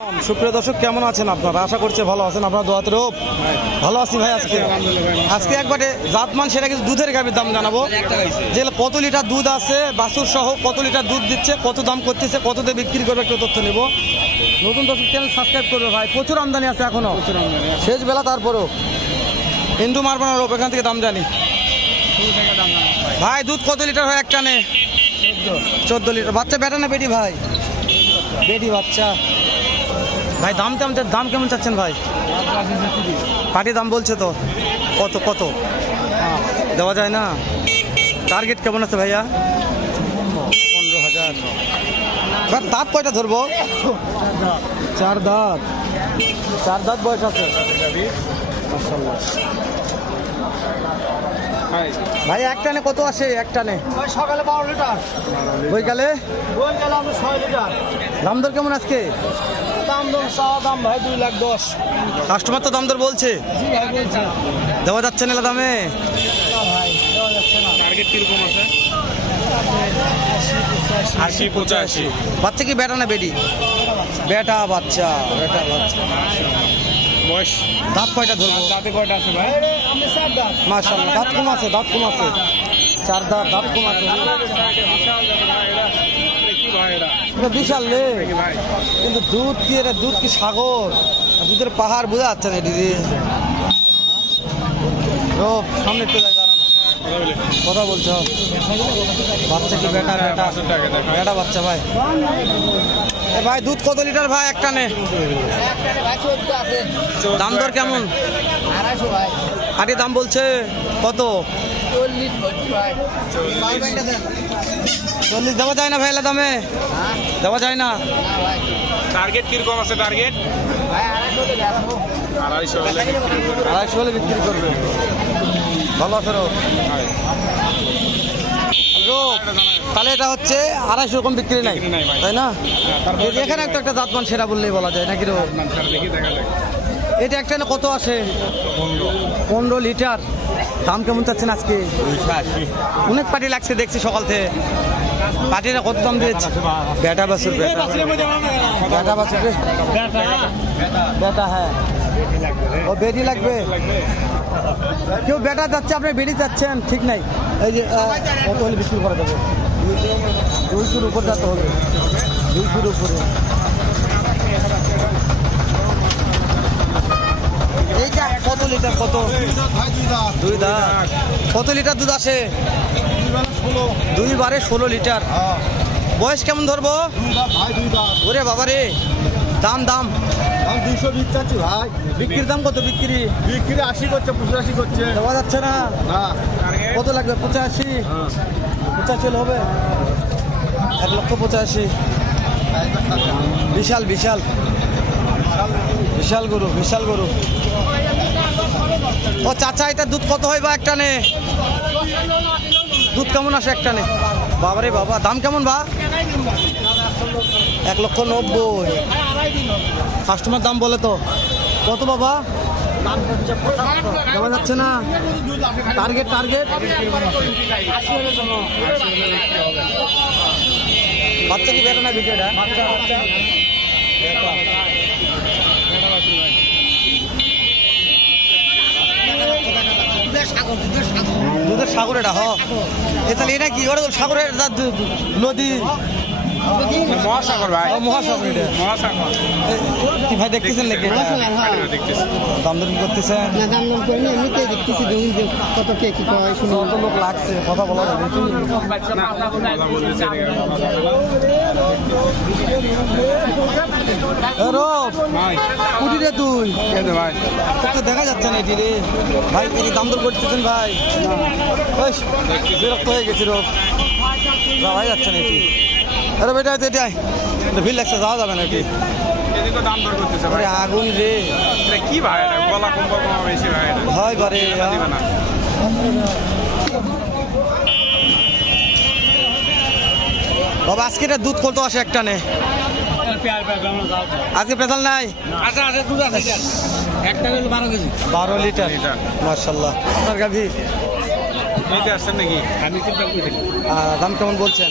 সুপ্রিয় দর্শক, কেমন আছেন আপনারা? আশা করছি ভালো আছেন। আপনার দোয়াতে রূপ ভালো আছি ভাই। আজকে একবারে জাতমান সেটা কিছু দুধের গাভীর দাম জানাবো, যে কত লিটার দুধ আছে, বাছুর সহ কত লিটার দুধ দিচ্ছে, কত দাম করতেছে, কততে বিক্রি করবে, একটু তথ্য নেব। নতুন দর্শক চ্যানেল সাবস্ক্রাইব করবে ভাই। প্রচুর আমদানি আছে এখনো, শেষ বেলা, তারপরেও ইন্টু মারবানা রূপ, এখান থেকে দাম জানি ভাই। দুধ কত লিটার হয় এক টানে? 14 লিটার। বাচ্চা বেটা না বেটি ভাই? বেটি বাচ্চা ভাই। দাম কেমন চাচ্ছেন ভাই? পাটি দাম বলছে তো, কত কত দেওয়া যায় না? টার্গেট কেমন আছে ভাইয়া? 15,000। দাঁত কয়টা ধরবো? চার দাঁত বয়স আছে ভাই। এক টানে কত আসে? এক টানে সকালে 12 লিটার, বৈকালে আমরা 6 লিটার। দাম দর কেমন আজকে? দাম ভাই 2,10,000। কাস্টমার তো দাম দর বলছে, জি ভাই বলছে। দেওয়া যাচ্ছে না দামে? ভাই দেওয়া যাচ্ছে না। টার্গেট কিরকম আছে? 80-85। বাচ্চা কি বেটা না বেটি? বেটা বাচ্চা। বয়স দাঁত কয়টা ধরবো? দাঁতে কয়টা আছে ভাই? আমি 4 দাম। মাশাআল্লাহ, দাঁত কম আছে। চার দাঁত কম আছে। কি ভাই এটা? এটা বিশাল রে, ভাই কিন্তু দুধ কি? এটা দুধ কি সাগর? দুধের পাহাড় বোঝা যাচ্ছে না এটি। সামনে একটু যায়, দাঁড়ান, কথা বলছো। বাচ্চা কি বেটা? বেটা বাচ্চা ভাই। এ ভাই, দুধ কত লিটার ভাই এক টানে? ভাই 14 আছে। দাম দর কেমন? 250 ভাই। আটি দাম বলছে কত? 40 বলছি ভাই। 40 দেওয়া যায় না ভাই? এলা দামে দেওয়া যায় না? না ভাই। টার্গেট কিরকম আছে? টার্গেট ভাই 250 হলে আসবো। 250 হলে 250 হলে বিক্রি করবে। ভালো আছে রোগ? তাহলে এটা হচ্ছে 250 রকম বিক্রি নাই, বিক্রি নাই ভাই। তাই না? তারপর এই যে এখানে একটা জাতমান সেরা বললেই বলা যায় নাকি রোগ? দেখি দেখা যাক। এটা একটা না কত আসে? 15 লিটার। দাম কেমন চাচ্ছেন আজকে? অনেক পার্টি লাগছে দেখছি সকাল থেকে। পার্টিটা কত দাম দিয়েছে? বেটা বাছুর, বেটা বাছুর রে। বেটা, হ্যাঁ ও বেটি লাগবে। কেউ বেটা যাচ্ছে, আপনি বেটি যাচ্ছেন, ঠিক নাই। এই যে কত হলে বিক্রি করা যাবে? 200 উপর যেতে হবে, 200 উপরে। এইটা কত লিটার? কত? 2 দাঁত। কত লিটার দুধ আসে? 2 বারে 16 লিটার। বয়স কেমন ধরবো? ওরে বাবা রে। দাম 220 চাচ্ছি ভাই। বিক্রির দাম কত? বিক্রি 80 করছে, 85 করছে। দেওয়া যাচ্ছে না? কত লাগবে? 85? 85 হলে হবে? 1,85,000। বিশাল গরু। ও চাচা, এটা দুধ কত হয় বা এক টানে? দুধ কেমন আসে এক টানে? বাবারে বাবা, দাম কেমন বা? 1,90,000। কাস্টমার দাম বলে তো কত বাবা? দেওয়া যাচ্ছে না? টার্গেট বাচ্চা কি বেটা না বিক্রি? এটা দুধের সাগর। এটা তাহলে এটা কি? ওটা তো সাগরের নদী, মহাসাগর ভাই। মহাসাগর। এটা মহাসাগর কি ভাই দেখতেছেন নাকি? এটা দেখতেছি। দাম দর কি করতেছেন? না দাম নাম করে না, এমনিতেই দেখতেছি দেখুন যে কত কে কি কয় শুনুন। কত লোক লাগছে, কথা বলা যাবে? কুড়িরে তুই ভাই তো দেখা যাচ্ছে না এটি রে ভাই। এটি দাম দর করতেছেন ভাই? বিরক্ত হয়ে গেছি রোগ, যাওয়াই যাচ্ছে না এটি। আরে বেটা, এটাই ভিড় লাগছে, যাওয়া যাবে না এটি। এদিকে দাম দর করতেছে ভাই। আগুন রে। এটা কি ভাই? এটা গলা কম বেশি ভাই। এটা হয় বারে দিবে না। বাবা, আজকে এটা দুধ কত আসে এক টানে? আজকে পেশাল নাই? আচ্ছা দুধ আছে। একটা হলো 12 কেজি। 12 লিটার। মাশাআল্লাহ। আপনার গাভী নিতে আসছেন নাকি? আমি কিন্তু দাম কেমন বলছেন?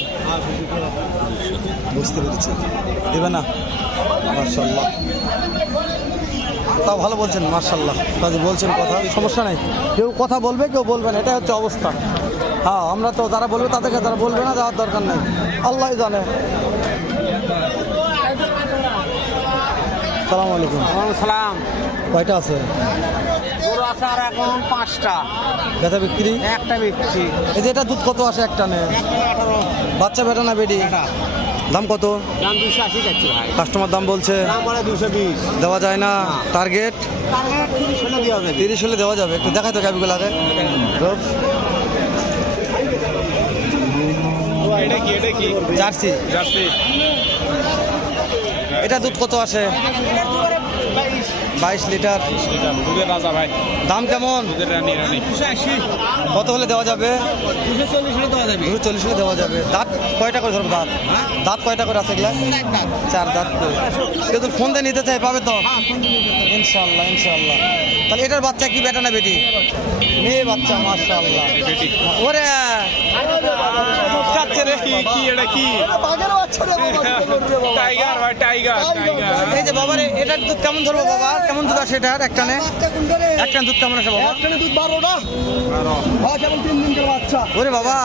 বুঝতে পেরেছি, দেবে না? মার্শাল্লাহ, তাও ভালো বলছেন মার্শাল্লাহ, কাজে বলছেন কথা, সমস্যা নাই। কেউ কথা বলবে, কেউ বলবে না, এটা হচ্ছে অবস্থা। হ্যাঁ, আমরা তো যারা বলবে তাদেরকে, যারা বলবে না যাওয়ার দরকার নেই, আল্লাহ জানে। সালাম আলাইকুম। সালাম। কয়টা আছে? গরু আছে আর এখন 5টা, বেচা বিক্রি? একটা বিক্রি। এই যে এটা দুধ কত আসে একটা নে? 18 বাচ্চা বেটা না বেডি? দাম কত? দাম 280 যাচ্ছে ভাই। কাস্টমার দাম বলছে দাম বলে 220। দেওয়া যায় না। টার্গেট 30 হলে দেওয়া যাবে। 30 হলে দেওয়া যাবে। একটু দেখাই তো গাবিগুলো আগে। রোজ এটা কি? এটা কি? জার্সি। জার্সি। এটা দুধ কত আসে? 22 লিটার। এটা দুধের রাজা ভাই। দাম কেমন? দুধের রানী রানী। 280। কত হলে দেওয়া যাবে? 240 হলে দেওয়া যাবে। 240 হলে দেওয়া যাবে। দাঁত কয়টা করে ধরবো? দাঁত দাঁত কয়টা করে আছে এগুলা? 4 দাঁত করে। কেউ তো ফোন দিয়ে নিতে চাই, পাবে তো? ইনশাল্লাহ ইনশাল্লাহ। তাহলে এটার বাচ্চা কি বেটা না বেটি? মেয়ে বাচ্চা, মাশাআল্লাহ। বেটি। ওরে চাচ্ছে রে। কি এটা কি? বাঘের বাচ্চা রে বাবা। টাইগার ভাই, টাইগার টাইগার। এই যে বাবা রে, এটার দুধ কেমন ধরবো বাবা? কেমন দুধ আসে এটার একটানে? একটানে দুধ কেমন আসে বাবা? দুধ 12টা। হ্যাঁ, কেবল 3 দিন করে বাচ্চা। ওরে বাবা,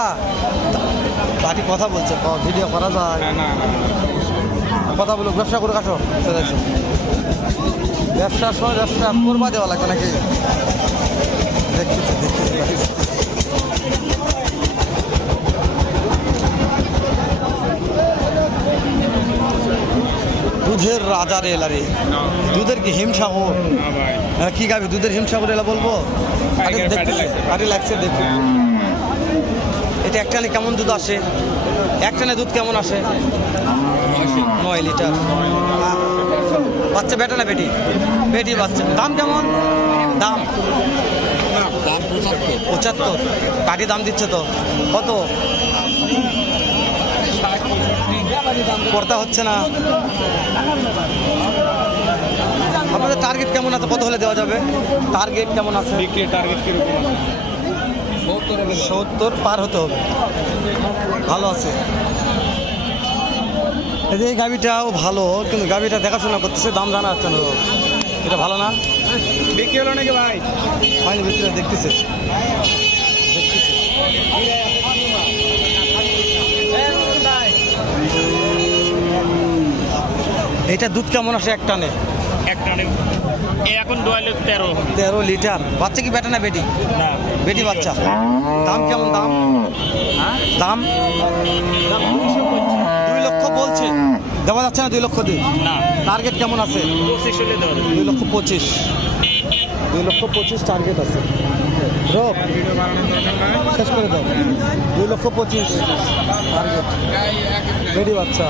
পাটি কথা বলছে, ভিডিও করা যায়? না না না। কথা বলুক, ব্যবসা করে কাটো। ব্যবসার সময় ব্যবসা করবা দেওয়া লাগবে নাকি? দেখতেছি দেখতেছি। দুধের রাজা রে এলা রে, দুধের কি হিমসাগর? না ভাই। কি গাবি দুধের হিমসাগর এলা বলবো? পাইকারি দেখতেছি, পাটি লাগছে দেখুন। এটা একটানে কেমন দুধ আসে? একটানে দুধ কেমন আসে? 9 লিটার। বাচ্চা বেটা না বেটি? বেটি বাচ্চা। দাম কেমন? দাম 75। কাটি দাম দিচ্ছে তো কত? পড়তা হচ্ছে না। আপনাদের টার্গেট কেমন আছে? কত হলে দেওয়া যাবে? টার্গেট কেমন আছে? বিক্রির টার্গেট কিরকম আছে? 70 পার হতে হবে। ভালো আছে। এই যে এই গাভিটাও ভালো, কিন্তু গাভিটা দেখাশোনা করতেছে, দাম জানা যাচ্ছে না। এটা ভালো না? বিক্রি হলো নাকি ভাই? হয়নি, বিক্রি দেখতেছে। এটা দুধ কেমন আসে একটানে? একটানে এখন দোয়ালে 13 লিটার। বাচ্চা কি বেটা না বেটি? না বেটি বাচ্চা। দাম কেমন? দাম দাম 2 লক্ষ বলছে, দেওয়া যাচ্ছে না? 2 লক্ষ দিন না। টার্গেট কেমন আছে? 25 হলে দেওয়া যাবে। 2 লক্ষ 25। 2 লক্ষ 25 টার্গেট আছে। রোগ শেষ করে দাও। 2 লক্ষ 25 টার্গেট। বেটি বাচ্চা।